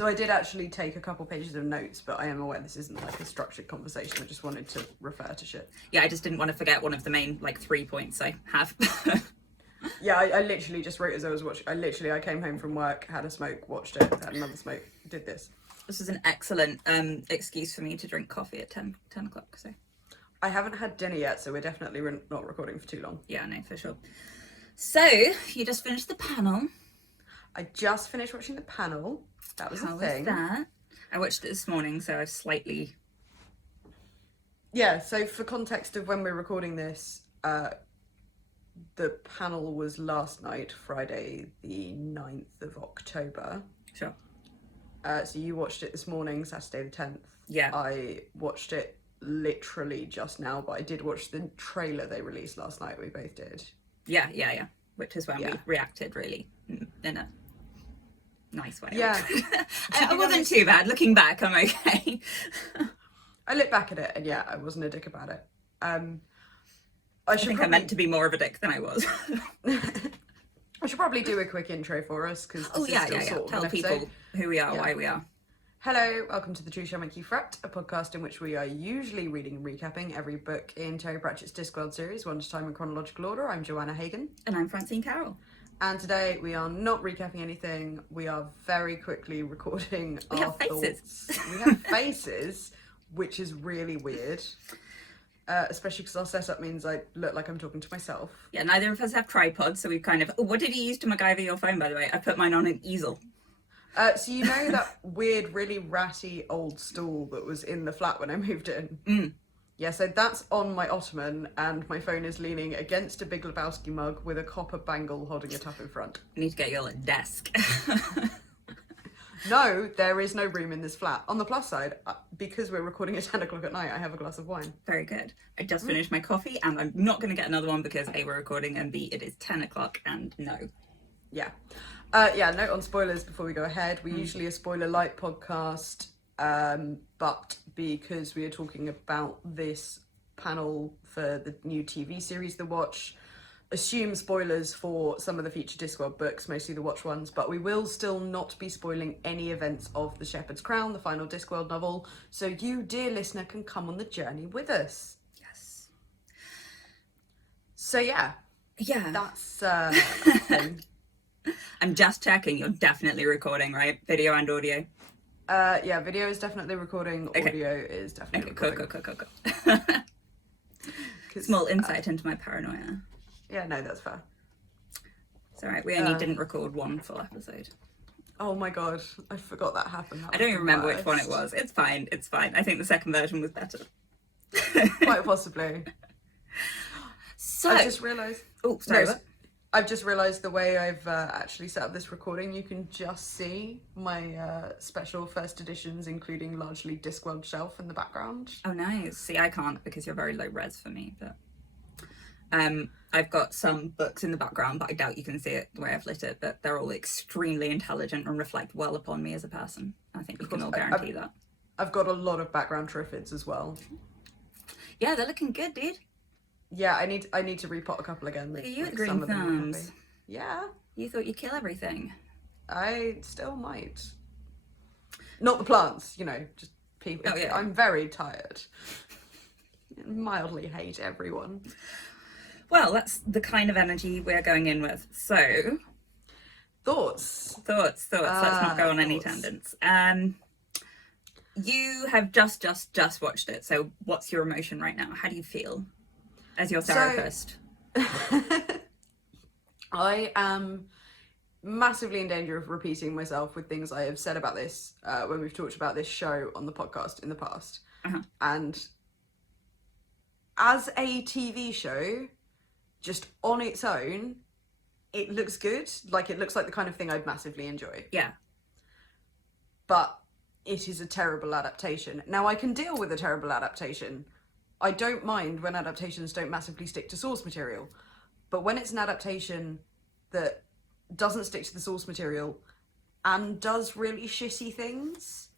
So I did actually take a couple pages of notes, but I am aware this isn't like a structured conversation. I just wanted to refer to shit. Yeah, I just didn't want to forget one of the main, like, 3 points I have. Yeah, I literally just wrote as I was watching. I came home from work, had a smoke, watched it, had another smoke, did this. This is an excellent excuse for me to drink coffee at 10 o'clock, so. I haven't had dinner yet, so we're definitely not recording for too long. Yeah, no, for sure. So, you just finished the panel. I just finished watching the panel. That was How the thing. was that? I watched it this morning, so I've slightly... Yeah, so for context of when we're recording this, the panel was last night, Friday the 9th of October. Sure. So you watched it this morning, Saturday the 10th. Yeah. I watched it literally just now, but I did watch the trailer they released last night. We both did. Yeah. Which is when we reacted really in a nice way. Yeah. I wasn't too bad. Looking back, I'm okay. I look back at it and yeah, I wasn't a dick about it. I think I meant to be more of a dick than I was. I should probably do a quick intro for us because Tell people who we are, why we are. Hello, welcome to The Truth Shall Make You Fret, a podcast in which we are usually reading and recapping every book in Terry Pratchett's Discworld series, one at a time in chronological order. I'm Joanna Hagan. And I'm Francine Carrel. And today we are not recapping anything. We are very quickly recording our thoughts. We have faces, which is really weird. Especially because our setup means I look like I'm talking to myself. Yeah, neither of us have tripods, so we've kind of... Oh, what did you use to MacGyver your phone, by the way? I put mine on an easel. So you know that weird, really ratty old stool that was in the flat when I moved in? Mm. Yeah, so that's on my ottoman, and my phone is leaning against a Big Lebowski mug with a copper bangle holding it up in front. You need to get your desk. No, there is no room in this flat. On the plus side, because we're recording at 10 o'clock at night, I have a glass of wine. Very good. I just finished my coffee, and I'm not going to get another one because A, we're recording, and B, it is 10 o'clock, and no. Yeah. Note on spoilers before we go ahead. We're usually a spoiler light podcast, but because we are talking about this panel for the new TV series, The Watch, assume spoilers for some of the future Discworld books, mostly the Watch ones, but we will still not be spoiling any events of The Shepherd's Crown, the final Discworld novel, so you, dear listener, can come on the journey with us. Yes. So yeah. That's thing. I'm just checking, you're definitely recording, right? Video and audio? Yeah, video is definitely recording, audio is definitely recording. Cool. Small insight into my paranoia. Yeah, no, that's fair. It's alright, we only didn't record one full episode. Oh my god, I forgot that happened. I don't even remember which one it was. It's fine. I think the second version was better. Quite possibly. So... I just realised... Oh, sorry, what? I've just realised the way I've actually set up this recording, you can just see my special first editions, including largely Discworld shelf in the background. Oh, nice. See, I can't because you're very low res for me, but... I've got some books in the background, but I doubt you can see it the way I've lit it, but they're all extremely intelligent and reflect well upon me as a person. I think we can all guarantee that. I've got a lot of background triffids as well. Yeah, they're looking good, dude. Yeah, I need to repot a couple again. Look at you with green thumbs. Yeah. You thought you'd kill everything. I still might. Not the plants, just people. Oh, yeah. I'm very tired. Mildly hate everyone. Well, that's the kind of energy we're going in with. So... Thoughts. Let's not go on any tangents. You have just watched it, so what's your emotion right now? How do you feel as your therapist? I am massively in danger of repeating myself with things I have said about this when we've talked about this show on the podcast in the past. And as a TV show, just on its own, it looks good. Like, it looks like the kind of thing I'd massively enjoy. Yeah. But it is a terrible adaptation. Now, I can deal with a terrible adaptation. I don't mind when adaptations don't massively stick to source material. But when it's an adaptation that doesn't stick to the source material and does really shitty things,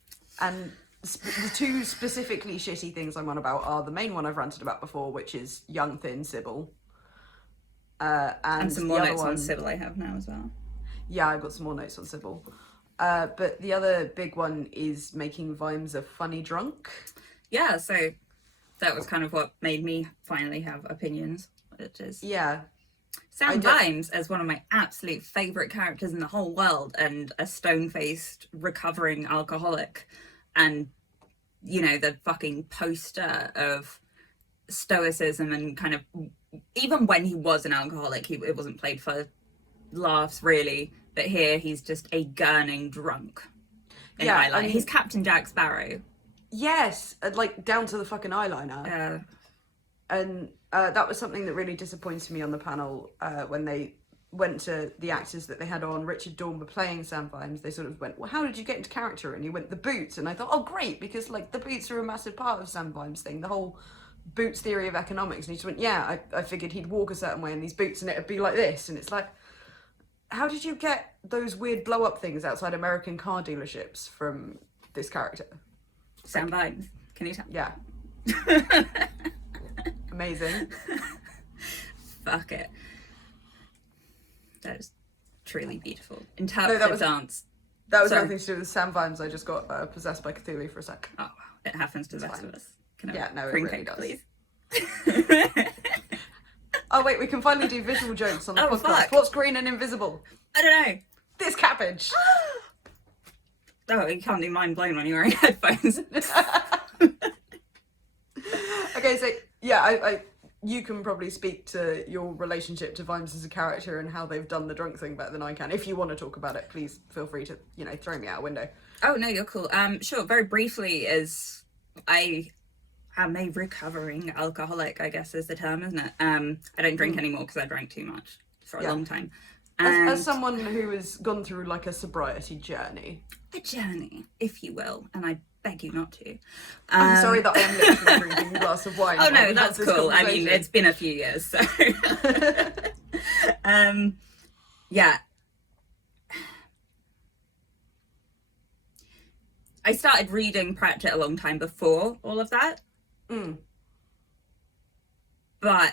and the two specifically shitty things I'm on about are the main one I've ranted about before, which is young, thin Sybil. And some more notes on Sybil I have now as well. Yeah, I've got some more notes on Sybil. But the other big one is making Vimes a funny drunk. Yeah, so that was kind of what made me finally have opinions, which is Sam Vimes as one of my absolute favourite characters in the whole world, and a stone-faced recovering alcoholic, and the fucking poster of stoicism, and kind of, even when he was an alcoholic, it wasn't played for laughs really, but here he's just a gurning drunk in eyeliner. I mean, he's Captain Jack Sparrow. Yes, like down to the fucking eyeliner. And that was something that really disappointed me on the panel when they went to the actors that they had on. Richard Dormer playing Sam Vimes. They sort of went, well, how did you get into character? And he went, the boots. And I thought, oh, great, because like the boots are a massive part of Sam Vimes' thing, the whole boots theory of economics. And he just went, yeah, I figured he'd walk a certain way in these boots and it'd be like this. And it's like, how did you get those weird blow up things outside American car dealerships from this character? Sam Vimes. Can you tell? Yeah. Amazing. Fuck it. That was truly beautiful. Interpretive dance. That was nothing to do with Sam Vimes. I just got possessed by Cthulhu for a sec. Oh, wow. It happens to the best of us. Can I it cream really cake, does. please? Oh, wait, we can finally do visual jokes on the podcast. Fuck. What's green and invisible? I don't know. This cabbage. Oh, you can't do mind blown when you're wearing headphones. Okay, so yeah, you can probably speak to your relationship to Vimes as a character and how they've done the drunk thing better than I can. If you want to talk about it, please feel free to, throw me out a window. Oh, no, you're cool. Sure, very briefly, I am a recovering alcoholic, I guess is the term, isn't it? I don't drink anymore because I drank too much for a long time. As someone who has gone through like a sobriety journey. A journey, if you will, and I beg you not to. I'm sorry that I am literally drinking a glass of wine. Oh no, that's cool. I mean, it's been a few years, so. Yeah. I started reading Pratchett a long time before all of that. But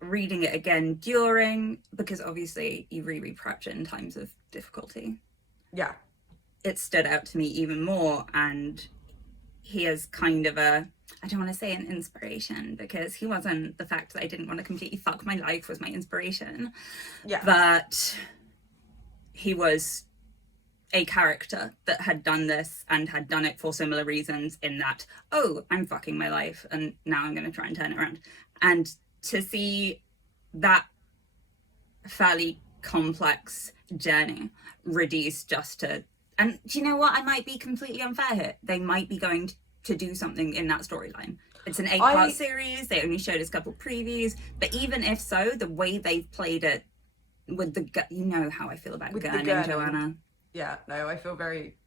reading it again during, because obviously you reread Pratchett in times of difficulty. Yeah. It stood out to me even more, and he is kind of I don't want to say an inspiration, because he wasn't. The fact that I didn't want to completely fuck my life was my inspiration. Yeah. But he was a character that had done this and had done it for similar reasons, in that, oh, I'm fucking my life and now I'm going to try and turn it around. And to see that fairly complex journey reduced just to, and do you know what? I might be completely unfair here. They might be going to do something in that storyline. It's an 8-part series. They only showed us a couple previews. But even if so, the way they've played it with you know how I feel about Gurning, Joanna. Yeah, no,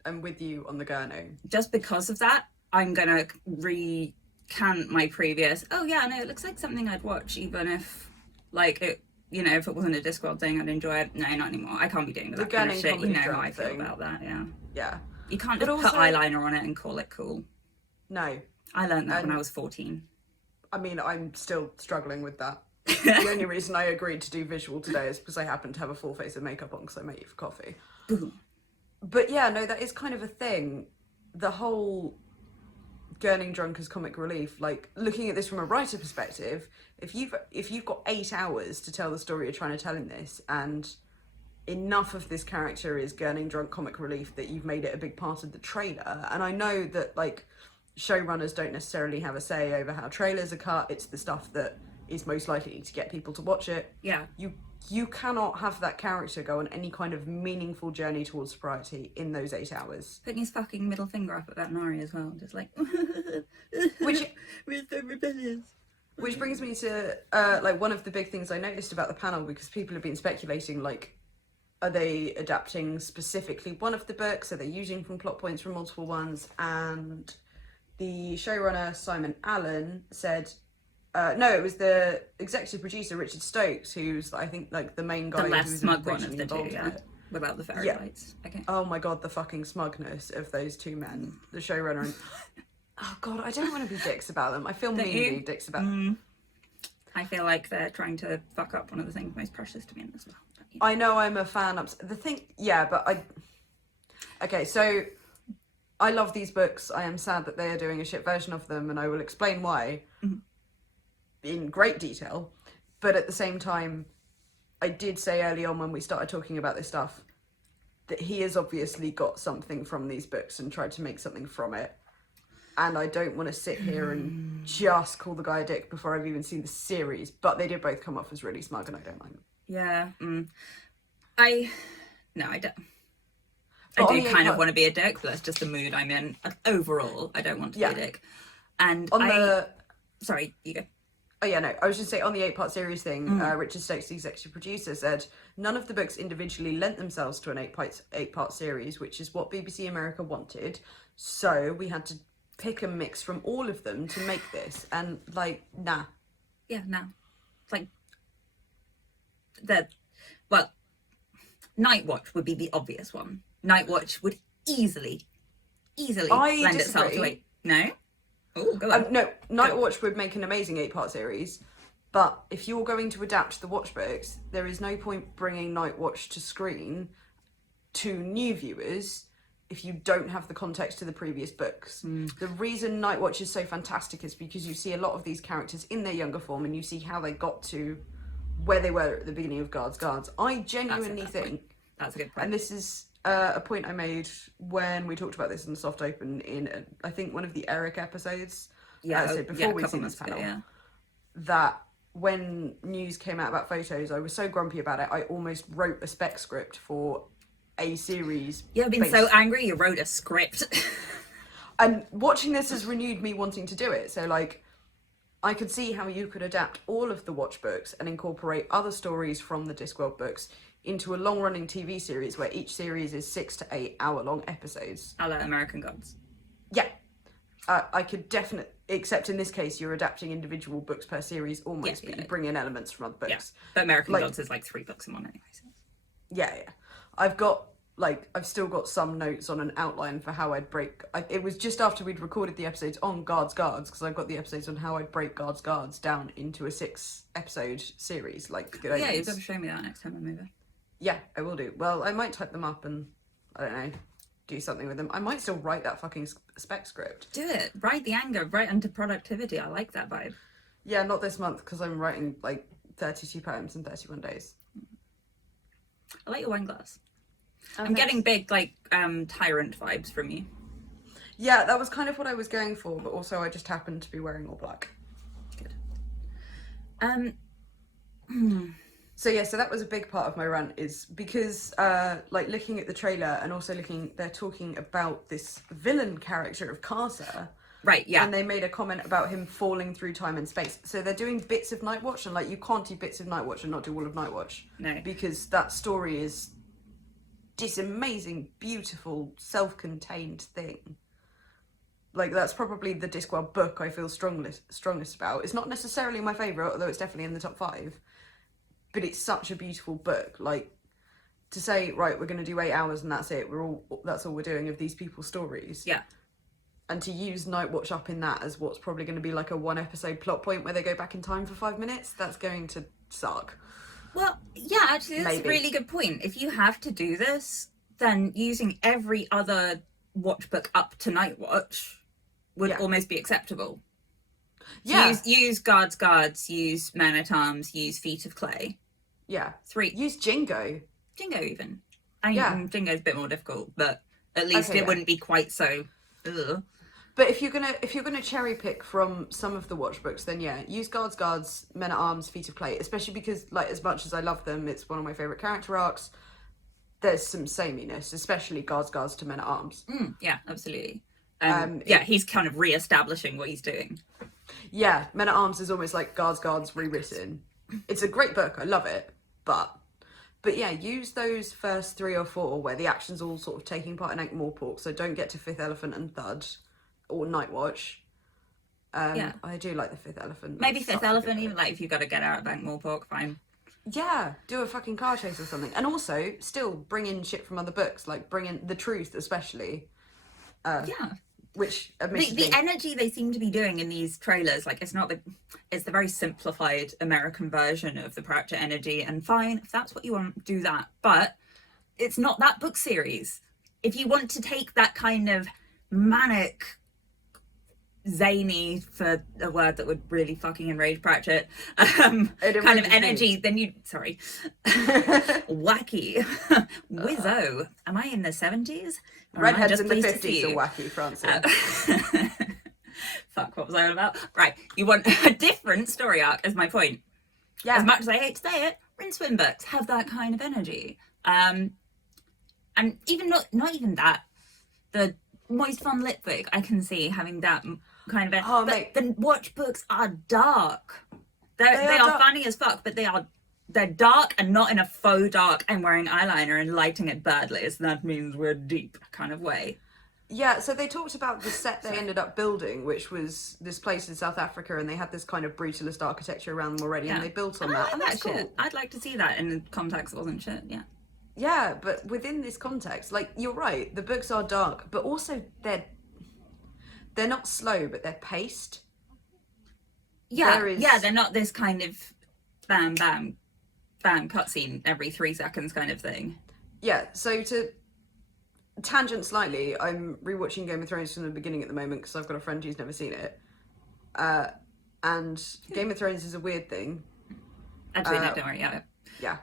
I'm with you on the Gurning. Just because of that, I'm going to recant my previous, oh yeah, no, it looks like something I'd watch, even if, like, it, if it wasn't a Discworld thing, I'd enjoy it. No, not anymore. I can't be doing that kind of shit. You know how I feel about that, yeah. Yeah. You can't just put eyeliner on it and call it cool. No. I learned that when I was 14. I mean, I'm still struggling with that. The only reason I agreed to do visual today is because I happen to have a full face of makeup on because I met you for coffee. Boom. But yeah, no, that is kind of a thing. The whole gurning drunk as comic relief, like looking at this from a writer perspective, if you've got 8 hours to tell the story you're trying to tell in this, and enough of this character is gurning drunk comic relief that you've made it a big part of the trailer. And I know that like showrunners don't necessarily have a say over how trailers are cut. It's the stuff that is most likely to get people to watch it. Yeah. You cannot have that character go on any kind of meaningful journey towards sobriety in those 8 hours. Putting his fucking middle finger up at Veterinary as well, just like, which we're so rebellious. Which brings me to like one of the big things I noticed about the panel, because people have been speculating, like, are they adapting specifically one of the books? Are they using from plot points from multiple ones? And the showrunner Simon Allen said, no, it was the executive producer Richard Stokes, who's I think like the main guy, the less who's smug one of the two, yeah, without the fairy lights. Okay. Oh my god, the fucking smugness of those two men, the showrunner and oh god, I don't want to be dicks about them. I feel mean being dicks about them. I feel like they're trying to fuck up one of the things most precious to me in this world. I know I'm a fan. The thing, yeah, but Okay, so I love these books. I am sad that they are doing a shit version of them, and I will explain why in great detail. But at the same time, I did say early on when we started talking about this stuff that he has obviously got something from these books and tried to make something from it. And I don't want to sit here and just call the guy a dick before I've even seen the series. But they did both come off as really smug, and I don't mind them. Yeah. I don't. But I do kind of want to be a dick, but that's just the mood I'm in. Overall, I don't want to be a dick. And sorry, you go. Oh yeah, no, I was just saying on the 8-part series thing, Richard Stokes, the executive producer, said none of the books individually lent themselves to an 8-part series, which is what BBC America wanted. So we had to pick and mix from all of them to make this, and like, nah. Yeah, nah. Like, Night Watch would be the obvious one. Night Watch would easily lend itself to it. No? Oh, go on. No, Night Watch would make an amazing 8-part series, but if you're going to adapt the Watch books, there is no point bringing Night Watch to screen to new viewers if you don't have the context to the previous books. The reason Night Watch is so fantastic is because you see a lot of these characters in their younger form, and you see how they got to where they were at the beginning of Guards. I genuinely think that's a good point. And this is a point I made when we talked about this in the soft open in I think one of the Eric episodes. Before we've seen this panel, that when news came out about photos, I was so grumpy about it. I almost wrote a spec script for a series. Yeah, I've been so angry you wrote a script. And watching this has renewed me wanting to do it. So like, I could see how you could adapt all of the Watch books and incorporate other stories from the Discworld books into a long-running TV series where each series is 6 to 8 hour-long episodes. A la American Gods. Yeah. I could definitely, except in this case, you're adapting individual books per series almost, but you bring in elements from other books. Yeah. But American Gods is like 3 books in one anyway. So. Yeah. I've still got some notes on an outline for how I'd break. It was just after we'd recorded the episodes on Guards, because I've got the episodes on how I'd break Guards down into a 6-episode series. Like, good you've got to show me that next time I move it. Yeah, I will do. Well, I might type them up and, I don't know, do something with them. I might still write that fucking spec script. Do it. Write the anger. Write into productivity. I like that vibe. Yeah, not this month, because I'm writing, 32 poems in 31 days. I like your wine glass. I'm getting big, tyrant vibes from you. Yeah, that was kind of what I was going for, but also I just happened to be wearing all black. Good. So that was a big part of my rant, is because, looking at the trailer and also they're talking about this villain character of Carter. Right, yeah. And they made a comment about him falling through time and space. So they're doing bits of Night Watch, and, you can't do bits of Night Watch and not do all of Night Watch. No. Because that story is this amazing, beautiful, self-contained thing. That's probably the Discworld book I feel strongest about. It's not necessarily my favourite, although it's definitely in the top 5. But it's such a beautiful book. To say, right, we're going to do 8 hours and that's it. That's all we're doing of these people's stories. Yeah. And to use Night Watch up in that as what's probably going to be like a 1-episode plot point where they go back in time for 5 minutes, that's going to suck. Well, yeah, actually, that's a really good point. If you have to do this, then using every other Watch book up to Night Watch would almost be acceptable. Yeah. Use Guards, use Man-at-Arms, use Feet of Clay. Yeah. 3. Use Jingo. Jingo, even. I mean, Jingo's a bit more difficult, but at least it wouldn't be quite so... Ugh. But if you're gonna cherry pick from some of the Watch books, then use Guards, Men-at-Arms, Feet of Clay, especially because, as much as I love them, it's one of my favourite character arcs. There's some sameness, especially Guards to Men-at-Arms. Yeah, absolutely. He's kind of re-establishing what he's doing. Yeah, Men-at-Arms is almost like Guards rewritten. It's a great book, I love it, but yeah, use those first 3 or 4 where the action's all sort of taking part in Morpork, so don't get to Fifth Elephant and Thud, or Night Watch. I do like the Fifth Elephant. Maybe Fifth Elephant, even if you've got to get out of Morpork, fine. Yeah, do a fucking car chase or something. And also, still bring in shit from other books, bring in The Truth, especially. Which, admittedly... The energy they seem to be doing in these trailers, it's the very simplified American version of the Pratchett energy, and fine, if that's what you want, do that. But it's not that book series. if you want to take that kind of manic, zany, for a word that would really fucking enrage Pratchett, kind of energy, then you, wacky, wizzo. Am I in the 70s? Redheads in the 50s are wacky, Francine. Fuck, what was I on about? Right, you want a different story arc, is my point. Yeah. As much as I hate to say it, Rincewind books have that kind of energy. And even not even that, the Moist Fun Lit book, I can see having that kind of energy. Oh, but mate. the Watch books are dark. They are funny as fuck, but they're dark, and not in a faux dark and wearing eyeliner and lighting it badly, so that means we're deep kind of way. Yeah, so they talked about the set they ended up building, which was this place in South Africa, and they had this kind of brutalist architecture around them already, and they built on that. And that's shit. cool. I'd like to see that in the context that wasn't shit, yeah. Yeah, but within this context, like, you're right, the books are dark, but also they're not slow, but they're paced. Yeah, they're not this kind of bam, bam, bam cutscene every 3 seconds kind of thing. Yeah, so to tangent slightly, I'm rewatching Game of Thrones from the beginning at the moment because I've got a friend who's never seen it. And Game of Thrones is a weird thing. Absolutely, no, don't worry, yeah. Yeah.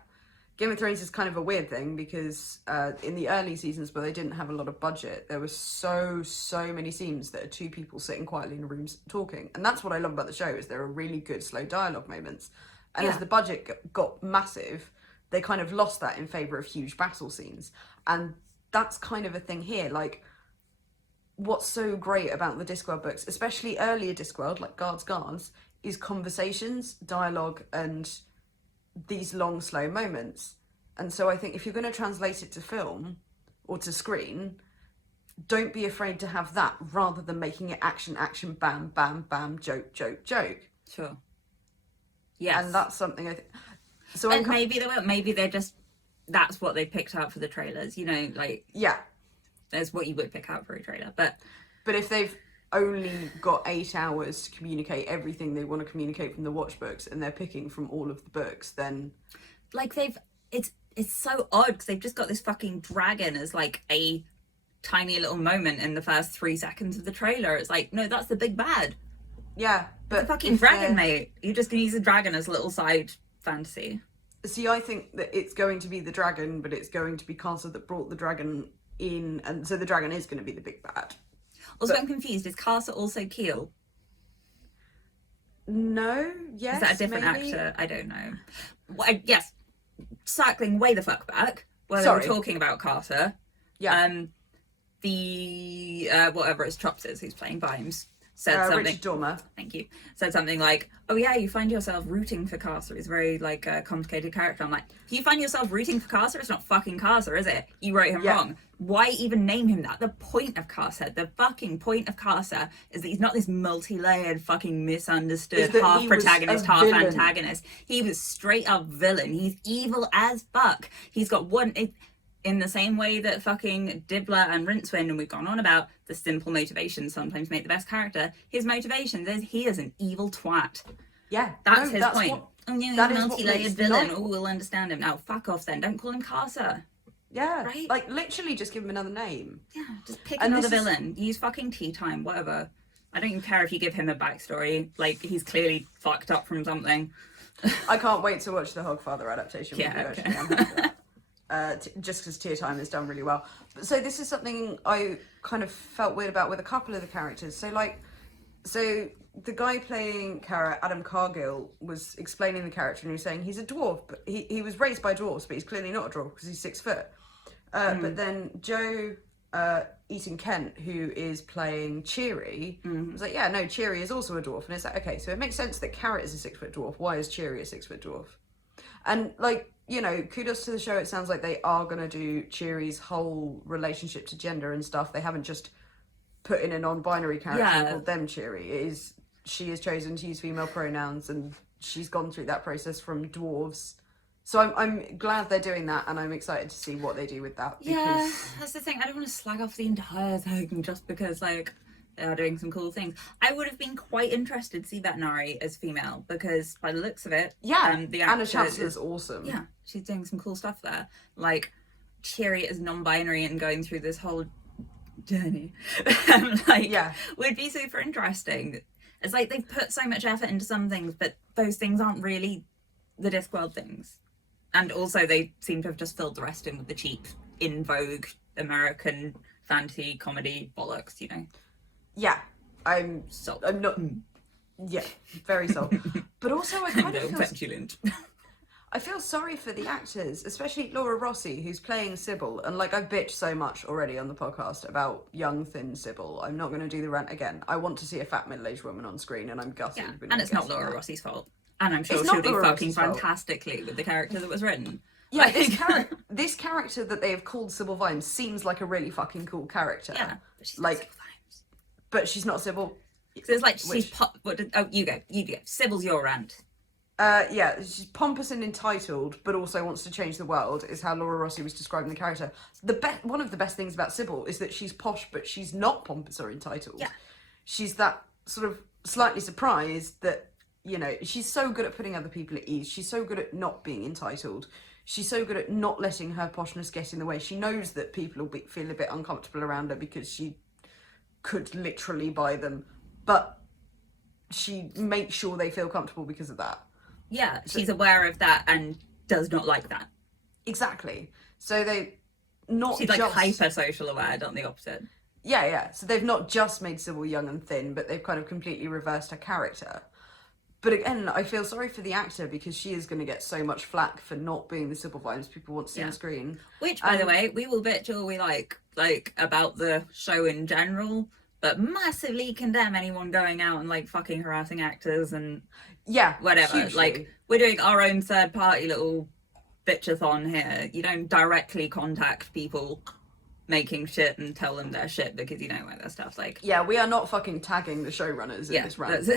Game of Thrones is kind of a weird thing because in the early seasons where they didn't have a lot of budget, there was so many scenes that are two people sitting quietly in a room talking. And that's what I love about the show, is there are really good slow dialogue moments. And as the budget got massive, they kind of lost that in favour of huge battle scenes. And that's kind of a thing here. Like, what's so great about the Discworld books, especially earlier Discworld, like Guards, is conversations, dialogue, and these long, slow moments. And so I think if you're going to translate it to film or to screen, don't be afraid to have that rather than making it action, bam, bam, bam, joke. Sure. Yes. And that's something I think. So maybe they will. Maybe they're just, that's what they picked out for the trailers. You know, like, yeah, there's what you would pick out for a trailer. But if they've only got 8 hours to communicate everything they want to communicate from the Watch books, and they're picking from all of the books, then like it's so odd because they've just got this fucking dragon as like a tiny little moment in the first 3 seconds of the trailer. It's like, no, that's the big bad. Yeah, but it's a fucking dragon, mate. You're just gonna use a dragon as a little side fantasy. See, I think that it's going to be the dragon, but it's going to be Casa that brought the dragon in, and so the dragon is going to be the big bad. Also, I'm confused. Is Casa also Keel? No, yes. Is that a different actor? I don't know. Well, yes. Circling way the fuck back, where they were talking about Casa. Yeah. The whatever it's Chops is who's playing Vimes said something. Richard Dormer. Thank you. Said something like, "Oh yeah, you find yourself rooting for Casa. He's a very like complicated character." I'm like, if you find yourself rooting for Casa, it's not fucking Casa, is it? You wrote him wrong. Why even name him that? The point of Casa, the fucking point of Casa, is that he's not this multi-layered, fucking misunderstood half protagonist, half antagonist. He was straight up villain. He's evil as fuck. He's got one. In the same way that fucking Dibbler and Rincewind, and we've gone on about the simple motivations sometimes make the best character, his motivations is he is an evil twat. Yeah. That's his point. That is multi-layered villain. Oh, we'll understand him. Now, fuck off then. Don't call him Casa. Yeah. Right? Like, literally just give him another name. Yeah, just pick another villain. Use fucking tea time, whatever. I don't even care if you give him a backstory. Like, he's clearly fucked up from something. I can't wait to watch the Hogfather adaptation. Yeah, okay. Actually. Just because Tear Time is done really well. So this is something I kind of felt weird about with a couple of the characters. So the guy playing Carrel, Adam Cargill, was explaining the character, and he was saying he's a dwarf, but he was raised by dwarves, but he's clearly not a dwarf because he's 6 foot. But then Joe Eaton Kent, who is playing Cheery, was like, yeah, no, Cheery is also a dwarf. And it's like, okay, so it makes sense that Carrot is a 6 foot dwarf. Why is Cheery a 6 foot dwarf? And like, you know, kudos to the show. It sounds like they are going to do Cheery's whole relationship to gender and stuff. They haven't just put in a non-binary character called them Cheery. She has chosen to use female pronouns, and she's gone through that process from dwarves. So I'm glad they're doing that, and I'm excited to see what they do with that. Yeah, that's the thing. I don't want to slag off the entire thing just because, like, they are doing some cool things. I would have been quite interested to see Veterinary as female, because by the looks of it, the Anna Chancellor's awesome. Yeah, she's doing some cool stuff there. Like, Cheery as non-binary and going through this whole journey, would be super interesting. It's like they've put so much effort into some things, but those things aren't really the Discworld things. And also they seem to have just filled the rest in with the cheap, in vogue American fantasy comedy bollocks, you know. Yeah, I'm not. Yeah, very sold. But also, I kind of feel petulant. I feel sorry for the actors, especially Laura Rossi, who's playing Sybil. And like, I've bitched so much already on the podcast about young, thin Sybil. I'm not going to do the rant again. I want to see a fat middle-aged woman on screen, and I'm gutted. Yeah, and it's not Laura Rossi's fault. And I'm sure she'll do fucking fantastically with the character that was written. Yeah, this character that they have called Sybil Vimes seems like a really fucking cool character. Yeah, but she's like, not Sybil Vimes. But she's not Sybil. So it's like she's you go. Sybil's your rant. Yeah, she's pompous and entitled, but also wants to change the world, is how Laura Rossi was describing the character. One of the best things about Sybil is that she's posh, but she's not pompous or entitled. Yeah. She's that sort of slightly surprised that, you know, she's so good at putting other people at ease. She's so good at not being entitled. She's so good at not letting her poshness get in the way. She knows that people will feel a bit uncomfortable around her because she could literally buy them, but she makes sure they feel comfortable because of that. Yeah, she's aware of that and does not like that. Exactly. So she's like hyper social aware, not the opposite. Yeah. So they've not just made Sybil young and thin, but they've kind of completely reversed her character. But again, I feel sorry for the actor because she is going to get so much flack for not being the Sybil Vimes people want to see on screen. Which, by the way, we will bitch all we like about the show in general, but massively condemn anyone going out and like fucking harassing actors and whatever. Hugely. Like, we're doing our own third party little bitchathon here. You don't directly contact people making shit and tell them their shit because you know where their stuff's like. Yeah, we are not fucking tagging the showrunners in this rant.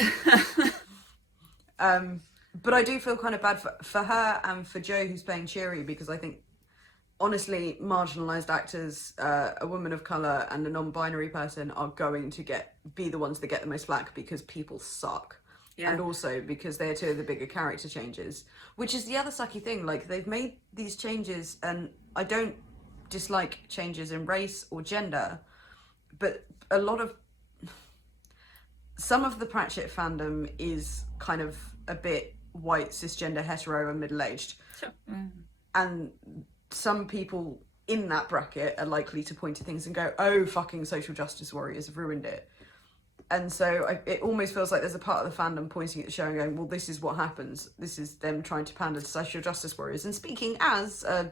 But I do feel kind of bad for her and for Jo, who's playing Cheery, because I think, honestly, marginalised actors, a woman of colour and a non-binary person are going to be the ones that get the most flack because people suck. Yeah. And also because they're two of the bigger character changes, which is the other sucky thing. Like, they've made these changes, and I don't dislike changes in race or gender, but some of the Pratchett fandom is kind of a bit white, cisgender, hetero, and middle-aged. Sure. Mm. And some people in that bracket are likely to point to things and go, oh, fucking social justice warriors have ruined it. And so it almost feels like there's a part of the fandom pointing at the show and going, well, this is what happens. This is them trying to pander to social justice warriors. And speaking as a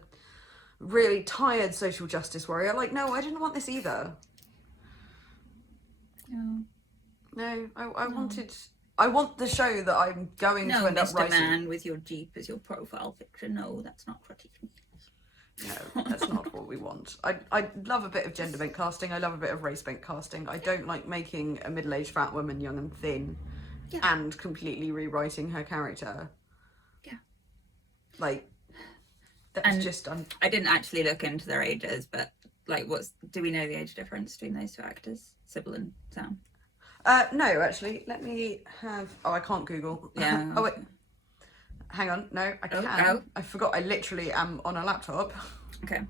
really tired social justice warrior, like, no, I didn't want this either. No, I want the show that I'm going to end up writing. No, Mr. Man with your Jeep as your profile picture. No, that's not what it means. No, that's not what we want. I love a bit of gender bent casting. I love a bit of race bent casting. I don't like making a middle-aged fat woman young and thin and completely rewriting her character. Yeah. Like, that's just... I didn't actually look into their ages, but like, do we know the age difference between those two actors, Sybil and Sam? No, actually, let me have... Oh, I can't Google. Yeah. Oh, wait. Hang on. No, I can. Oh. I forgot I literally am on a laptop. Okay.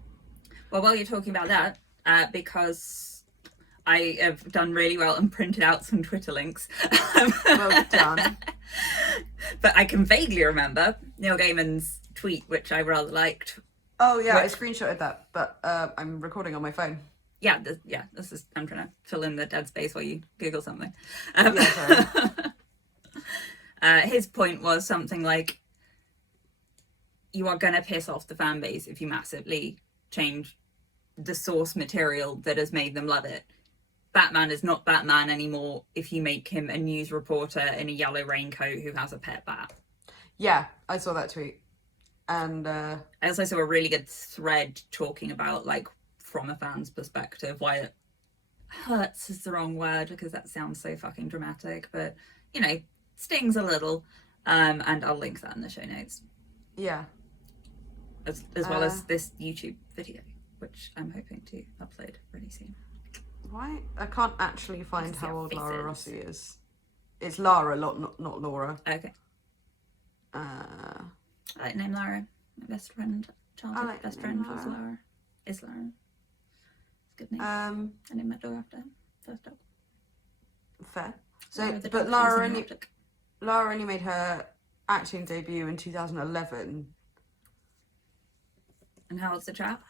Well, while you're talking about that, because I have done really well and printed out some Twitter links. Well done. But I can vaguely remember Neil Gaiman's tweet, which I rather liked. Oh, yeah, I screenshotted that, but I'm recording on my phone. Yeah, this is... I'm trying to fill in the dead space while you Google something. His point was something like, you are going to piss off the fan base if you massively change the source material that has made them love it. Batman is not Batman anymore if you make him a news reporter in a yellow raincoat who has a pet bat. Yeah, I saw that tweet. And I also saw a really good thread talking about, like, from a fan's perspective, why it hurts is the wrong word because that sounds so fucking dramatic, but, you know, stings a little. And I'll link that in the show notes. Yeah. As well as this YouTube video, which I'm hoping to upload really soon. Why? I can't actually find how old Laura Rossi is. It's Lara, not Laura. Okay. I like the name Lara. My best friend, childhood best friend was Lara. Isla. Good name. I named my dog after him. First dog. Fair. So, Lara the but dog, Lara only made her acting debut in 2011. And how old's the chap?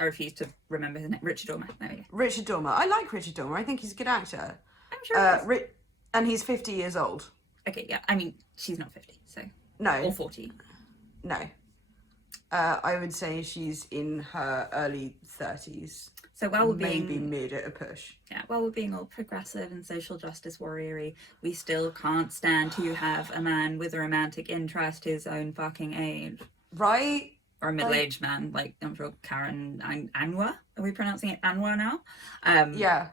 I refuse to remember his name. Richard Dormer. There we go. Richard Dormer. I like Richard Dormer. I think he's a good actor. I'm sure he is. And he's 50 years old. Okay, yeah. I mean, she's not 50, so... No. Or 40. No. I would say she's in her early 30s. So while we're being... Maybe mid at a push. Yeah, while we're being all progressive and social justice warrior-y, we still can't stand to have a man with a romantic interest his own fucking age. Right? Or a middle-aged man, like, I'm sure Karen Anwar? Are we pronouncing it Anwar now? Yeah.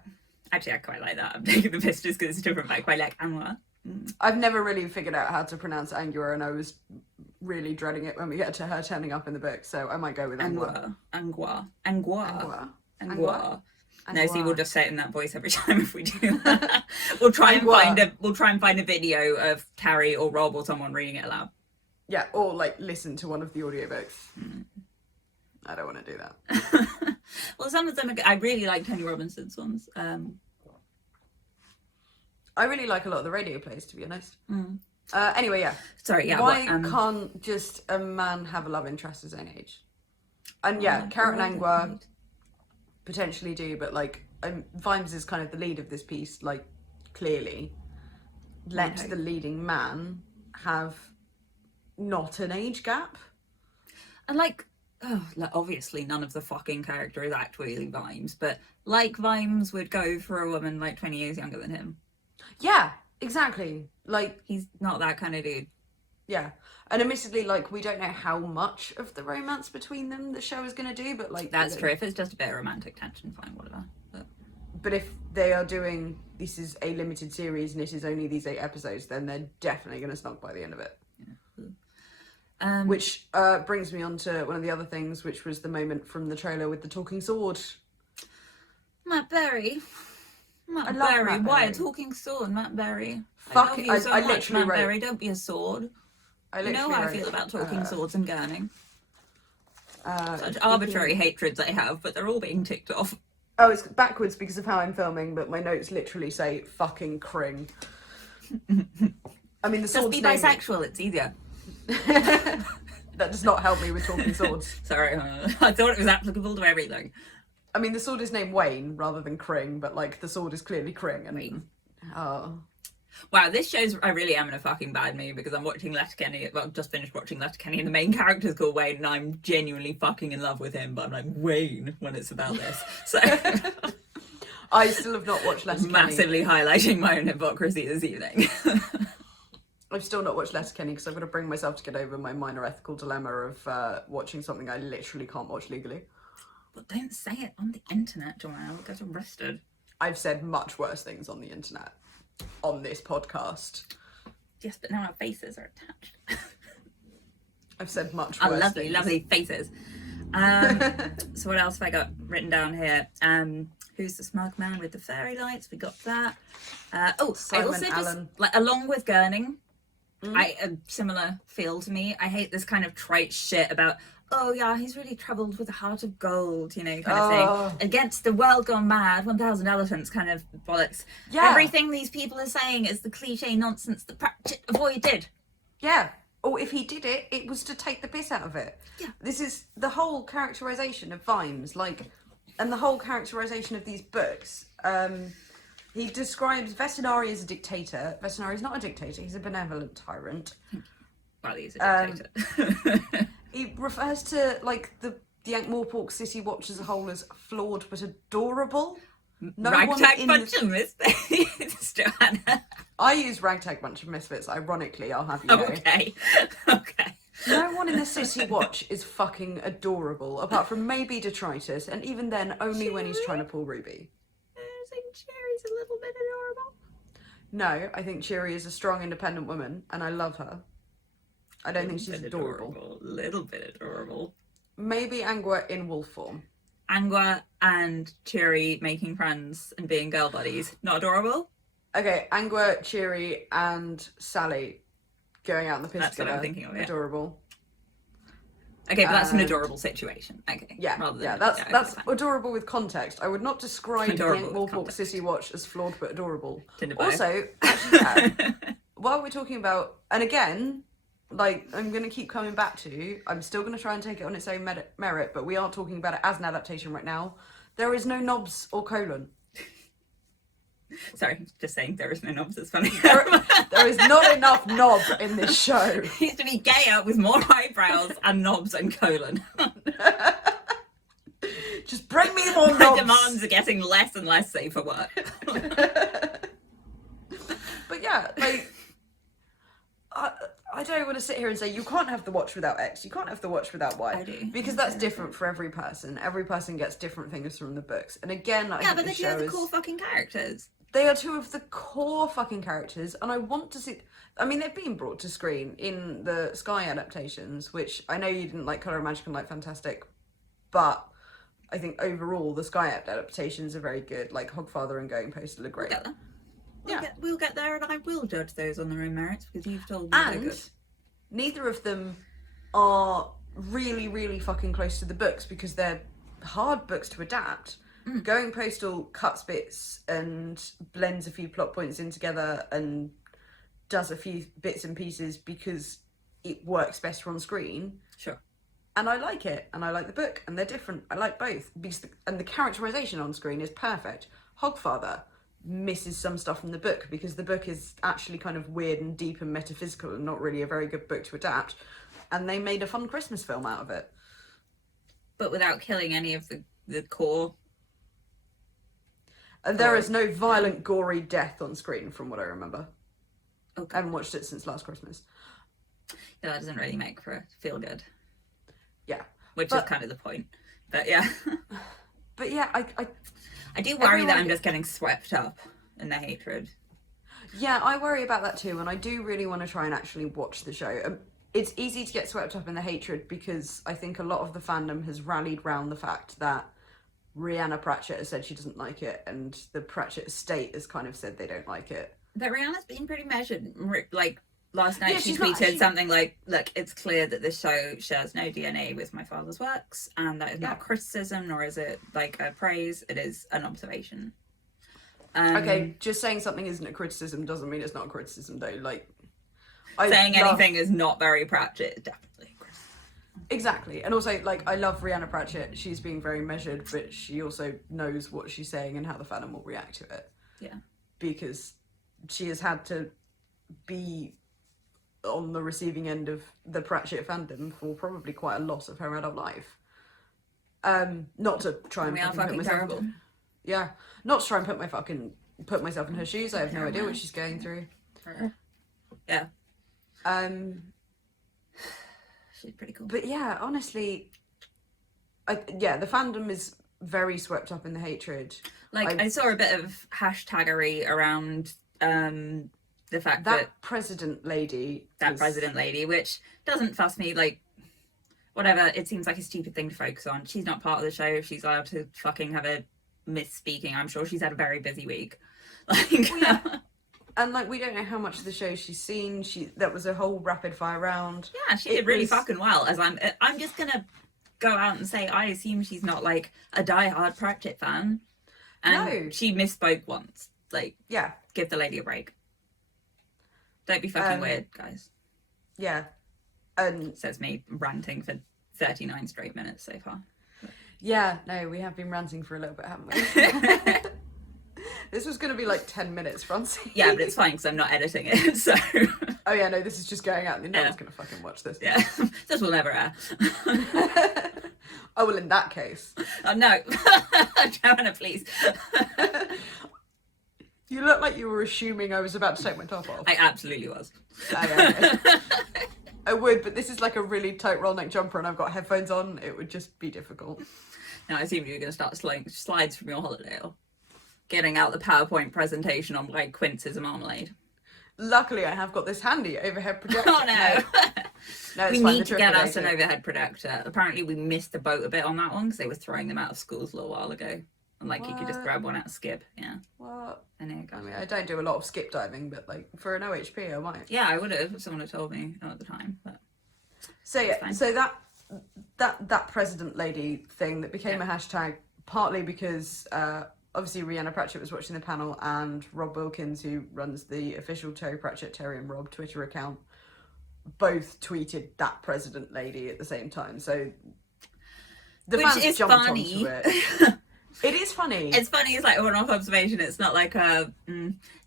Actually, I quite like that. I'm taking the piss just because it's different, but I quite like Anwar. I've never really figured out how to pronounce Angua, and I was really dreading it when we get to her turning up in the book, so I might go with Angua. Angua. No, see, we'll just say it in that voice every time if we do that. We'll try and find a video of Carrie or Rob or someone reading it aloud. Yeah, or like listen to one of the audiobooks. I don't want to do that. Well, some of them I really like Tony Robinson's ones. I really like a lot of the radio plays, to be honest. Anyway, yeah. Sorry, yeah. Why can't just a man have a love interest his own age? And yeah, Carrel and Angua potentially do, but like Vimes is kind of the lead of this piece. Like, clearly, let the leading man have not an age gap. And like, obviously none of the fucking character is actually Vimes, but like Vimes would go for a woman like 20 years younger than him. Yeah, exactly. Like, he's not that kind of dude. Yeah. And admittedly, like, we don't know how much of the romance between them the show is going to do, but like... That's true. If it's just a bit of romantic tension, fine, whatever. But if they are doing, this is a limited series and it is only these 8 episodes, then they're definitely going to snog by the end of it. Yeah. Which brings me on to one of the other things, which was the moment from the trailer with the talking sword. Matt Berry. Matt Berry. Why a talking sword, Matt Berry? Fuck it. I Matt literally wrote... Berry, don't be a sword. You know how I feel about talking swords and gurning. Such arbitrary hatreds I have, but they're all being ticked off. Oh, it's backwards because of how I'm filming, but my notes literally say fucking cring. I mean, the sword's Just be bisexual, it's easier. That does not help me with talking swords. Sorry, I thought it was applicable to everything. I mean, the sword is named Wayne rather than Cring, but like the sword is clearly Cring. And Wayne. Oh. Wow, this shows I really am in a fucking bad mood because I'm watching Letterkenny. Well, I've just finished watching Letterkenny and the main character's called Wayne and I'm genuinely fucking in love with him, but I'm like, Wayne, when it's about this. So I still have not watched Letterkenny. Massively highlighting my own hypocrisy this evening. I've still not watched Letterkenny because I've got to bring myself to get over my minor ethical dilemma of watching something I literally can't watch legally. But don't say it on the internet, Joanna. I'll get arrested. I've said much worse things on the internet. On this podcast. Yes, but now our faces are attached. I've said much worse lovely, things. lovely faces. So what else have I got written down here? Who's the smug man with the fairy lights? We got that. Simon I also Allen. just, like, along with gurning, a similar feel to me. I hate this kind of trite shit about, oh yeah, he's really troubled with a heart of gold, you know, kind of thing. Against the world gone mad, 1,000 elephants kind of bollocks. Yeah. Everything these people are saying is the cliche nonsense that Pratchett avoided. Yeah. Or if he did it, it was to take the piss out of it. Yeah. This is the whole characterisation of Vimes, like, and the whole characterisation of these books. He describes Vetinari as a dictator. Vetinari is not a dictator, he's a benevolent tyrant. Well, he's a dictator. He refers to, like, the Morpork City Watch as a whole as flawed but adorable. No Ragtag bunch of misfits, Joanna. I use Ragtag bunch of misfits, ironically, I'll have you know. Okay. No one in the City Watch is fucking adorable, apart from maybe Detritus, and even then, only when he's trying to pull Ruby. I think Cherry's a little bit adorable. No, I think Cherry is a strong, independent woman, and I love her. I don't think she's adorable. Little bit adorable. Maybe Angua in wolf form. Angua and Cherry making friends and being girl buddies. Not adorable? Okay, Angua, Cherry, and Sally going out in the piss That's together. what I'm thinking of, yeah. Adorable. Okay, but that's an And- adorable situation. Okay. Yeah, Rather than, yeah, that's fine. adorable with context. I would not describe Adorable the with Morpork context. Sissy Watch as flawed but adorable. Tinder bio. Also, actually, yeah, while we're talking about, and again, like, I'm going to keep coming back to, I'm still going to try and take it on its own merit, but we are talking about it as an adaptation right now. There is no knobs or colon. Sorry, just saying there is no knobs. It's funny. There is not enough knob in this show. It used to be gayer with more eyebrows and knobs and colon. Just bring me more My knobs. demands are getting less and less safe for work. But yeah, like, I don't want to sit here and say you can't have the watch without X, you can't have the watch without Y. I do. Because that's different for every person. Every person gets different things from the books. And again, I Yeah, think but this they're show the is... cool fucking characters. They are two of the core fucking characters, and I want to see... I mean, they've been brought to screen in the Sky adaptations, which I know you didn't like Colour of Magic and Light Fantastic, but I think overall the Sky adaptations are very good. Like Hogfather and Going Postal are great. We'll get there. Yeah. We'll get there, and I will judge those on their own merits because you've told me they're And good. neither of them are really, really fucking close to the books because they're hard books to adapt. Going Postal cuts bits and blends a few plot points in together and does a few bits and pieces because it works better on screen. Sure. And I like it, and I like the book, and they're different. I like both because and the characterization on screen is perfect. Hogfather misses some stuff from the book because the book is actually kind of weird and deep and metaphysical and not really a very good book to adapt. And they made a fun Christmas film out of it. But without killing any of the core. And there is no violent, gory death on screen, from what I remember. Okay. I haven't watched it since last Christmas. Yeah, that doesn't really make for a feel good. Yeah. Which is kind of the point. But yeah. But yeah, I do worry that everyone- I'm just getting swept up in the hatred. Yeah, I worry about that too, and I do really want to try and actually watch the show. It's easy to get swept up in the hatred because I think a lot of the fandom has rallied round the fact that Rihanna Pratchett has said she doesn't like it, and the Pratchett estate has kind of said they don't like it. But Rihanna's been pretty measured. Like, last night Yeah, she she's not tweeted actually- something like, look, it's clear that this show shares no DNA with my father's works, and that is not Yeah. a criticism, nor is it, like, a praise. It is an observation. Okay, just saying something isn't a criticism doesn't mean it's not a criticism, though. Like, Saying anything is not very Pratchett, definitely a criticism. Exactly. And also, like, I love Rihanna Pratchett. She's being very measured, but she also knows what she's saying and how the fandom will react to it. Yeah. Because she has had to be on the receiving end of the Pratchett fandom for probably quite a lot of her adult life. Not to try and We are fucking put fucking myself terrible. yeah, not to try and put myself in her shoes. I have no idea what she's going through. Yeah. She's pretty cool. But yeah, honestly, the fandom is very swept up in the hatred. Like, I saw a bit of hashtaggery around the fact That president lady. that president lady, which doesn't fuss me, like, whatever, it seems like a stupid thing to focus on. She's not part of the show. If she's allowed to fucking have a misspeaking, I'm sure she's had a very busy week. Like, yeah. And like, we don't know how much of the show she's seen. That was a whole rapid fire round. yeah, she did really fucking well. As I'm just gonna go out and say, I assume she's not like a diehard Pratchett fan, and No. she misspoke once. Like, Yeah, give the lady a break. Don't be fucking weird, guys. yeah. And Says me ranting for 39 straight minutes so far. yeah, no, we have been ranting for a little bit, haven't we? This was going to be like 10 minutes, Francine. Yeah, but it's fine because I'm not editing it, so Oh yeah, no, this is just going out and no one's going to fucking watch this. yeah, this will never air. Oh, well, in that case. Oh no, Joanna, please. You look like you were assuming I was about to take my top off. I absolutely was. Oh, yeah, okay. I would, but this is like a really tight roll neck jumper and I've got headphones on. It would just be difficult. Now I assume you were going to start slides from your holiday, or getting out the PowerPoint presentation on why quince is a marmalade. Luckily, I have got this handy overhead projector. Oh no. No, it's We fine, need the to get triple us an later. overhead projector. Apparently we missed the boat a bit on that one because they were throwing them out of schools a little while ago. And like you could just What? grab one out of Skip. Yeah. What? And there you go. I mean, I don't do a lot of skip diving, but like for an OHP, I might. Yeah, I would have if someone had told me at the time. But So yeah, fine. so that that president lady thing that became a hashtag partly because obviously Rhianna Pratchett was watching the panel, and Rob Wilkins, who runs the official Terry Pratchett, Terry and Rob Twitter account, both tweeted that president lady at the same time. So the fans jumped onto it. It is funny. It's funny. It's like a one-off observation. It's not like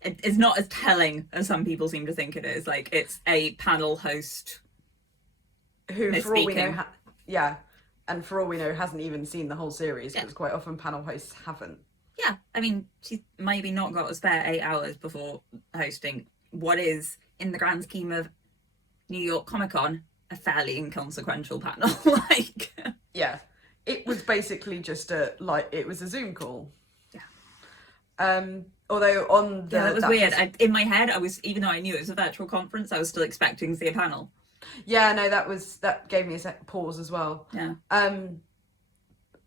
it's not as telling as some people seem to think it is. Like, it's a panel host who, for all we know, and for all we know, hasn't even seen the whole series, because quite often panel hosts haven't. Yeah, I mean, she's maybe not got a spare 8 hours before hosting what is, in the grand scheme of New York Comic Con, a fairly inconsequential panel. Like, yeah. It was basically just it was a Zoom call. Yeah. Although on the... Yeah, that was weird. In my head, I was, even though I knew it was a virtual conference, I was still expecting to see a panel. Yeah, no, that gave me a pause as well. Yeah.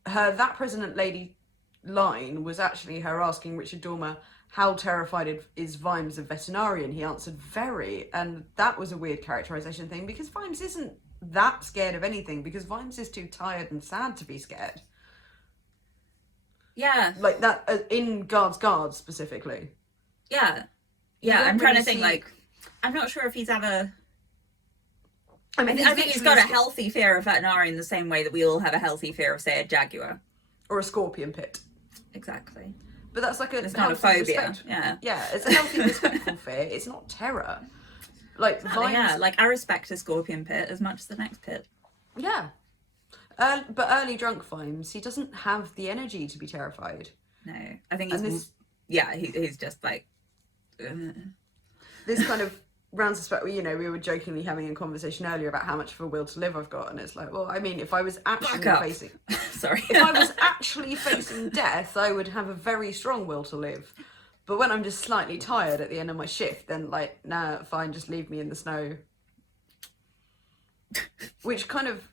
That president lady line was actually her asking Richard Dormer, how terrified is Vimes of veterinarian? He answered, very. And that was a weird characterization thing, because Vimes isn't that scared of anything, because Vimes is too tired and sad to be scared. Yeah. Like that, in Guards specifically. Yeah. Yeah, I'm trying to think, like, I'm not sure if he's ever... I think he's got a healthy fear of veterinarian the same way that we all have a healthy fear of, say, a jaguar. Or a scorpion pit. Exactly. But that's like it's not a phobia. Yeah. Yeah, it's a healthy, respectful fear. It's not terror. Like, Vimes... Yeah, like, I respect a scorpion pit as much as the next pit. Yeah. But early drunk Vimes, he doesn't have the energy to be terrified. No. I think he's... he's just like... This kind of rounds us back. We were jokingly having a conversation earlier about how much of a will to live I've got, and it's like, well, I mean, if I was actually facing... Sorry. If I was actually facing death, I would have a very strong will to live. But when I'm just slightly tired at the end of my shift, then, like, nah, fine, just leave me in the snow. Which kind of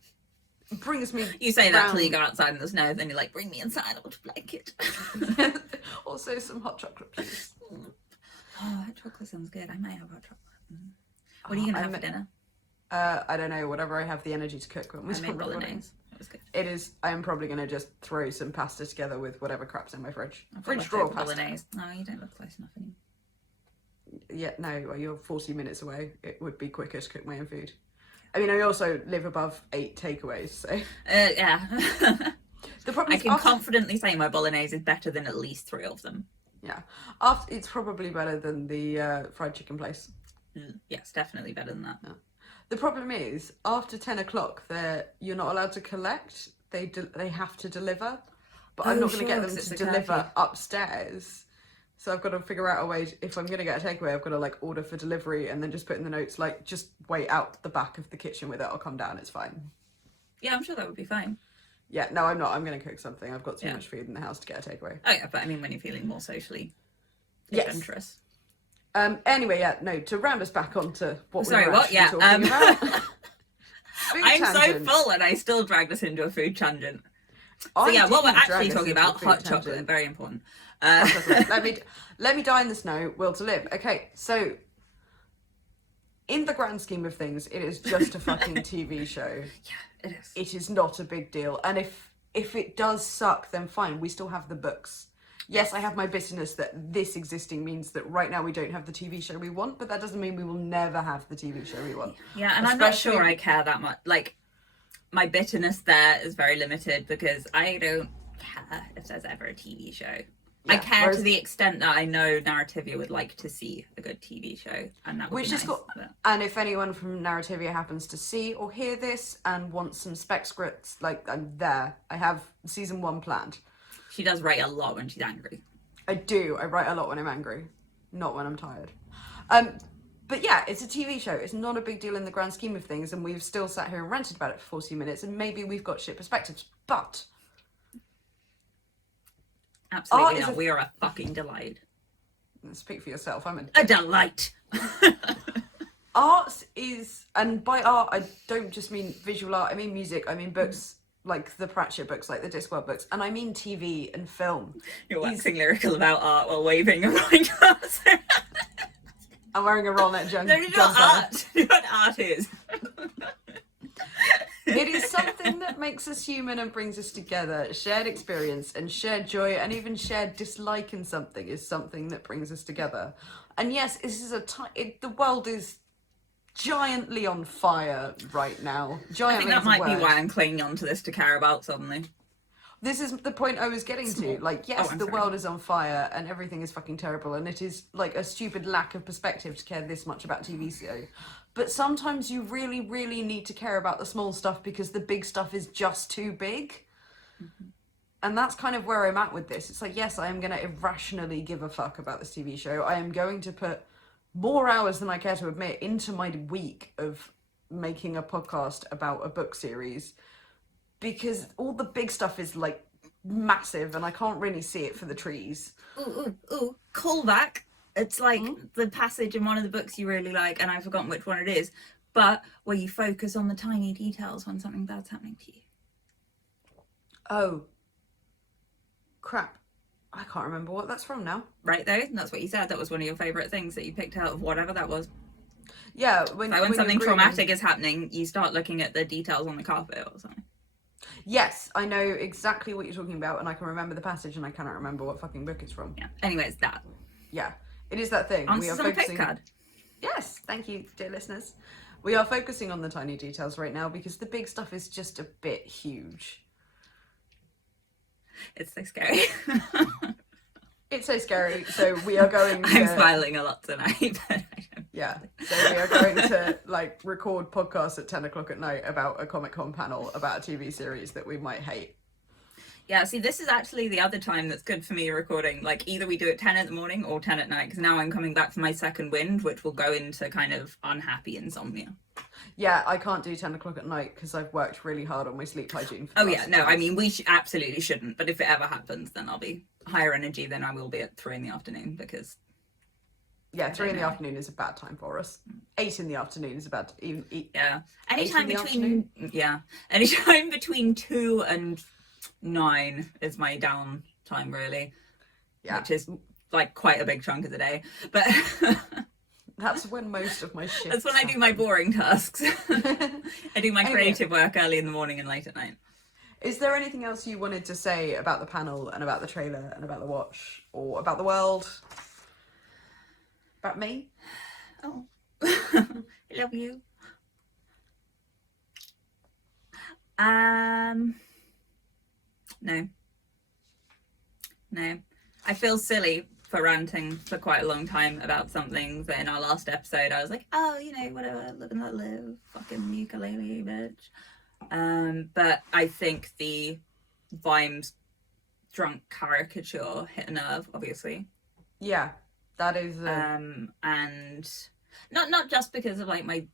brings me... You say that till you go outside in the snow, then you're like, bring me inside, I want a blanket. Also some hot chocolate, please. Oh, hot chocolate sounds good. I might have hot chocolate. What are you going to have for dinner? I don't know, whatever I have the energy to cook. I made bolognese. It was good. It is. I am probably going to just throw some pasta together with whatever crap's in my fridge. Fridge drawer pasta. Bolognese. No, you don't look close enough anymore. Yeah, no, well, you're 40 minutes away. It would be quicker to cook my own food. I mean, I also live above 8 takeaways, so... Yeah. The problem I can confidently say my bolognese is better than at least 3 of them. Yeah. It's probably better than the fried chicken place. Yes, definitely better than that. Yeah. The problem is, after 10 o'clock, you're not allowed to collect. They have to deliver. But I'm not going to get them to deliver upstairs. So I've got to figure out a way, if I'm going to get a takeaway, I've got to, like, order for delivery and then just put in the notes, like, just wait out the back of the kitchen with it. I'll come down. It's fine. Yeah, I'm sure that would be fine. Yeah, no, I'm not. I'm going to cook something. I've got too much food in the house to get a takeaway. Oh, yeah, but I mean, when you're feeling more socially adventurous. Anyway, to round us back onto what we were talking about. I'm tangent. So full and I still dragged us into a food tangent. So what we're actually talking about, hot chocolate, very important. Let me die in the snow, will to live. Okay, so in the grand scheme of things, it is just a fucking TV show. Yeah, it is. It is not a big deal. And if it does suck, then fine, we still have the books. Yes, I have my bitterness that this existing means that right now we don't have the TV show we want, but that doesn't mean we will never have the TV show we want. Yeah, and I'm not sure I care that much. Like, my bitterness there is very limited because I don't care if there's ever a TV show. Yeah, I care to the extent that I know Narrativia would like to see a good TV show, and that would be nice. And if anyone from Narrativia happens to see or hear this and wants some spec scripts, like, I'm there. I have season 1 planned. She does write a lot when she's angry. I do. I write a lot when I'm angry, not when I'm tired. But yeah, it's a TV show. It's not a big deal in the grand scheme of things, and we've still sat here and ranted about it for 40 minutes, and maybe we've got shit perspectives, but... Absolutely not. We are a fucking delight. Speak for yourself. I'm a delight. Art is, and by art, I don't just mean visual art. I mean music. I mean books, like the Pratchett books, like the Discworld books, and I mean TV and film. You're waxing lyrical about art while waving a right glass. I'm wearing a roll-neck jumper. No, it's not art. You know what art is. It is something thing that makes us human and brings us together. Shared experience and shared joy and even shared dislike in something is something that brings us together. And yes, this is the world is giantly on fire right now. I Giantly think that is a might be word. why I'm clinging on to this to care about suddenly. This is the point I was getting to. Like, yes, I'm the sorry. world is on fire and everything is fucking terrible, and it is like a stupid lack of perspective to care this much about TV show. But sometimes you really, really need to care about the small stuff because the big stuff is just too big. Mm-hmm. And that's kind of where I'm at with this. It's like, yes, I am going to irrationally give a fuck about this TV show. I am going to put more hours than I care to admit into my week of making a podcast about a book series, because all the big stuff is like massive and I can't really see it for the trees. Ooh, callback. It's like the passage in one of the books you really like, and I've forgotten which one it is, but where you focus on the tiny details when something bad's happening to you. Oh. Crap. I can't remember what that's from now. Right, though? That's what you said. That was one of your favourite things that you picked out of whatever that was. Yeah, When something traumatic is happening, you start looking at the details on the carpet or something. Yes, I know exactly what you're talking about, and I can remember the passage, and I cannot remember what fucking book it's from. Yeah. Anyway, it's that. Yeah, it is that thing. Answers on a pick card. Yes, thank you, dear listeners. We are focusing on the tiny details right now because the big stuff is just a bit huge. It's so scary. It's so scary, so we are going to... I'm smiling a lot tonight, but I don't... Yeah, so we are going to like record podcasts at 10 o'clock at night about a Comic-Con panel about a TV series that we might hate. Yeah, see, this is actually the other time that's good for me recording. Like, either we do it 10 in the morning or 10 at night, because now I'm coming back from my second wind, which will go into kind of unhappy insomnia. Yeah, I can't do 10 o'clock at night because I've worked really hard on my sleep hygiene. Oh, yeah, no, I mean, we absolutely shouldn't, but if it ever happens, then I'll be higher energy than I will be at 3 in the afternoon, because... Yeah, 3 in the afternoon is a bad time for us. 8 in the afternoon is a bad... Yeah. Anytime between... Yeah. Anytime between 2 and 9 is my down time, really. Yeah. Which is, like, quite a big chunk of the day. But... That's when most of my shit... That's when I do my boring tasks. I do my creative work early in the morning and late at night. Is there anything else you wanted to say about the panel and about the trailer and about the watch or about the world? About me? Oh. I love you. No. I feel silly for ranting for quite a long time about something that in our last episode I was like, oh, you know, whatever, living that live, fucking ukulele bitch. But I think the Vimes drunk caricature hit a nerve, obviously. Yeah, that is... And not just because of like my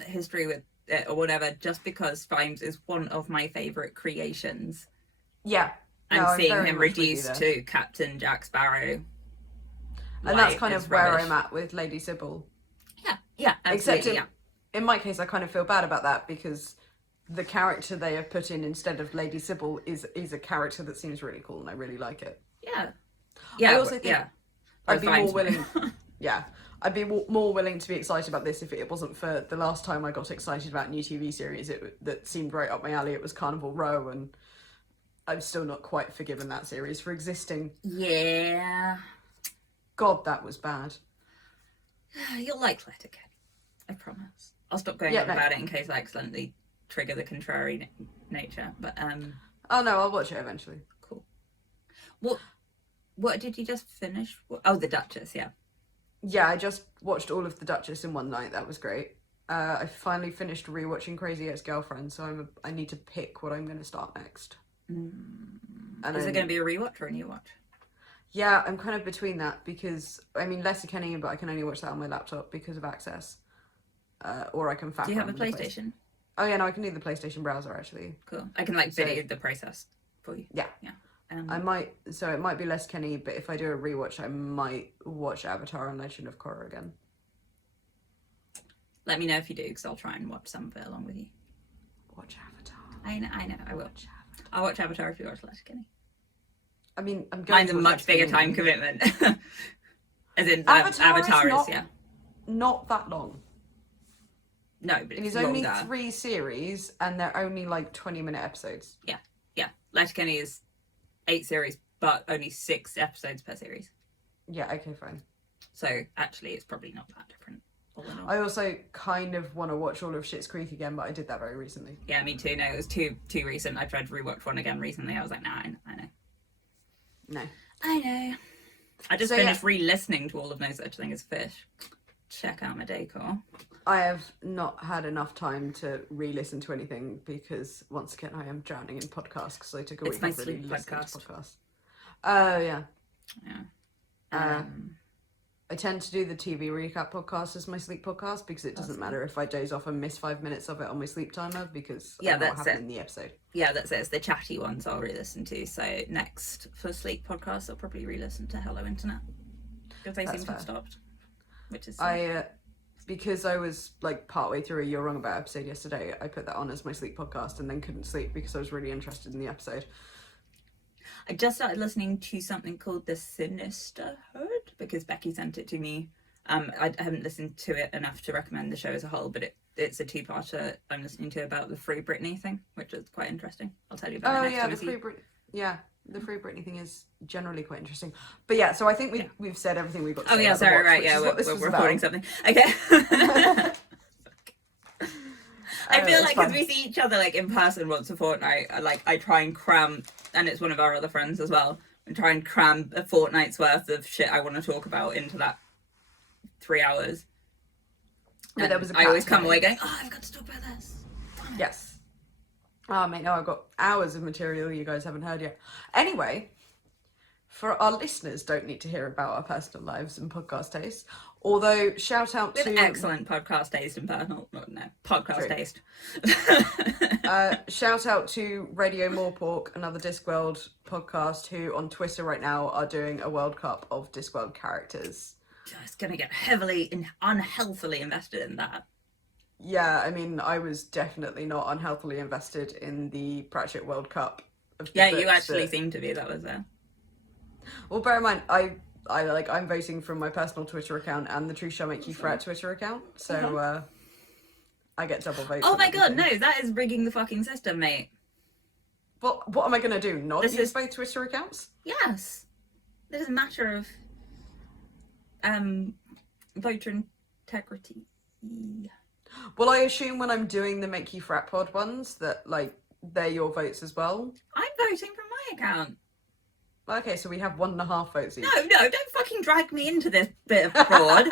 history with it or whatever, just because Vimes is one of my favourite creations. Yeah. And no, seeing him reduced to Captain Jack Sparrow. And that's kind of where I'm at with Lady Sybil. Yeah, absolutely. Except in my case, I kind of feel bad about that because the character they have put in instead of Lady Sybil is a character that seems really cool and I really like it. Yeah. I also think I'd be more willing... Yeah. I'd be more willing to be excited about this if it wasn't for the last time I got excited about a new TV series that seemed right up my alley. It was Carnival Row, and I'm still not quite forgiven that series for existing. Yeah. God, that was bad. You'll like Letterkenny, I promise. I'll stop going on about it in case I accidentally trigger the contrary nature. But oh no, I'll watch it eventually. Cool. What did you just finish? Oh, The Duchess, yeah. Yeah, I just watched all of The Duchess in one night. That was great. I finally finished rewatching Crazy Ex-Girlfriend, so I need to pick what I'm going to start next. And is it going to be a rewatch or a new watch? Yeah, I'm kind of between that because, I mean, Letterkenny, but I can only watch that on my laptop because of access. Or I can Do you have a PlayStation? Oh yeah, no, I can do the PlayStation browser actually. Cool. I can like video the process for you. Yeah. Yeah. I might, so it might be Letterkenny, but if I do a rewatch, I might watch Avatar and Legend of Korra again. Let me know if you do, because I'll try and watch some of it along with you. Watch Avatar. I know, I will. I'll watch Avatar if you watch Letterkenny. I mean, I'm going Mine's a much bigger time commitment. As in, Avatar is, is not that long. No, but It it's is only longer. 3 series, and they're only like 20-minute episodes. Yeah. Letterkenny is 8 series, but only 6 episodes per series. Yeah, okay, fine. So actually, it's probably not that different. All in all. I also kind of want to watch all of Schitt's Creek again, but I did that very recently. Yeah, me too. No, it was too recent. I tried to rewatch one again recently. I was like, nah, I know. No. I know. I just finished re-listening to all of No Such Thing as Fish. Check out my decor. I have not had enough time to re-listen to anything because, once again, I am drowning in podcasts because I took a week off really listening to podcasts. Oh, yeah. Yeah. I tend to do the TV recap podcast as my sleep podcast because it doesn't matter if I doze off and miss 5 minutes of it on my sleep timer because of what happened in the episode. Yeah, that's it. It's the chatty ones I'll re-listen to. So next, for sleep podcast, I'll probably re-listen to Hello Internet because they seem to have stopped. Which is because I was like partway through a You're Wrong About episode yesterday, I put that on as my sleep podcast and then couldn't sleep because I was really interested in the episode. I just started listening to something called The Sinisterhood because Becky sent it to me. I haven't listened to it enough to recommend the show as a whole, but it's a 2-parter I'm listening to about the Free Britney thing, which is quite interesting. I'll tell you about it next time. The Free Britney thing is generally quite interesting. But yeah, so I think we've said everything we've got to say. Oh yeah, sorry, right, yeah, we're recording something. Okay. I feel like because we see each other like in person once a fortnight, I try and cram, and it's one of our other friends as well, and try and cram a fortnight's worth of shit I want to talk about into that 3 hours. But there was I always come away going, oh, I've got to talk about this. Yes. Oh, mate, no, I've got hours of material you guys haven't heard yet. Anyway, for our listeners, don't need to hear about our personal lives and podcast tastes. Although, shout out to... excellent podcast taste and podcast taste. Shout out to Radio Morpork, another Discworld podcast, who on Twitter right now are doing a World Cup of Discworld characters. Just going to get unhealthily invested in that. Yeah, I mean, I was definitely not unhealthily invested in the Pratchett World Cup. You actually seem to be. That was there. Well, bear in mind, I'm voting from my personal Twitter account and the Truth Shall Make You Fret Twitter account, so I get double votes. Oh my god, no, that is rigging the fucking system, mate. What am I gonna do? Not use both Twitter accounts? Yes, it is a matter of voter integrity. Well, I assume when I'm doing the Make You Frat Pod ones that, like, they're your votes as well. I'm voting from my account. Okay, so we have 1.5 votes each. No, don't fucking drag me into this bit of fraud.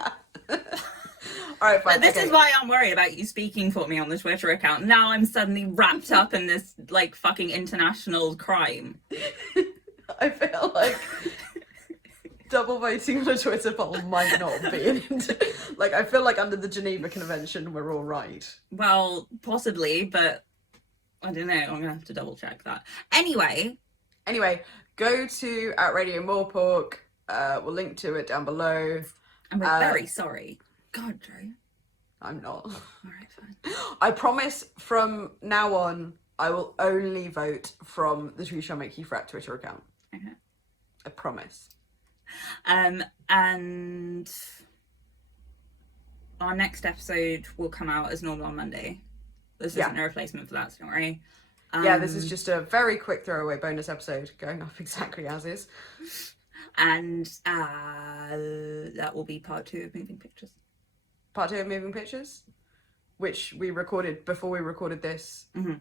Alright, fine. This is why I'm worried about you speaking for me on the Twitter account. Now I'm suddenly wrapped up in this, like, fucking international crime. I feel like double voting on a Twitter poll might not be like, I feel like under the Geneva Convention we're all right. Well, possibly, but I don't know. I'm gonna have to double check that. Anyway, go to @Radio Morpork. We'll link to it down below. And we're very sorry. God, Drew. I'm not. Alright, fine. I promise from now on I will only vote from the Truth Shall Make You Fret Twitter account. Okay. I promise. And our next episode will come out as normal on Monday. This isn't a replacement for that, so don't worry. Yeah, this is just a very quick throwaway bonus episode going up exactly as is. And that will be part 2 of Moving Pictures. Part 2 of Moving Pictures, which we recorded before we recorded this. Mm-hmm.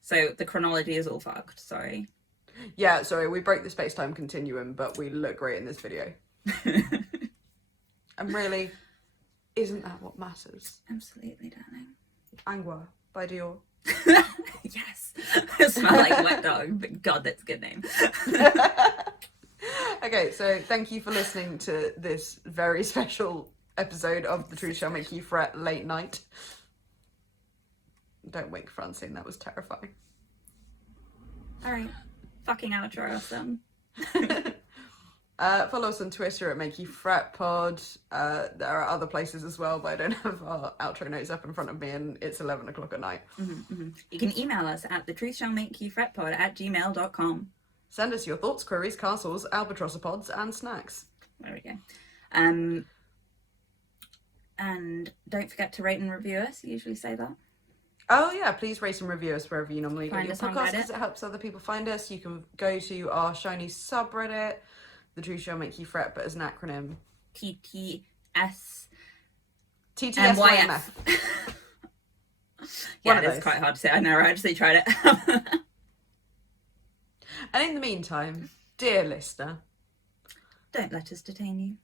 So the chronology is all fucked, sorry. Yeah, sorry, we broke the space-time continuum, but we look great in this video. And really, isn't that what matters? Absolutely, darling. Angua by Dior. Yes. Smell like wet dog, but God, that's a good name. Okay, so thank you for listening to this very special episode of The Truth Shall Make You Fret late night. Don't wake, Francine, that was terrifying. Alright. Fucking outro us then. Follow us on Twitter at Make You Fret Pod. There are other places as well, but I don't have our outro notes up in front of me and it's 11 o'clock at night. Mm-hmm, mm-hmm. You can email us at thetruthshallmakeyoufretpod@gmail.com. Send us your thoughts, queries, castles, albatrossopods and snacks. There we go. And don't forget to rate and review us. You usually say that. Oh yeah, please rate and review us wherever you normally Find get us your on podcast Reddit. because it helps other people find us. You can go to our shiny subreddit, The Truth Shall Make You Fret, but as an acronym. TTS. TTSYMF. Yeah, it is quite hard to say. I never actually tried it. And in the meantime, dear listener, don't let us detain you.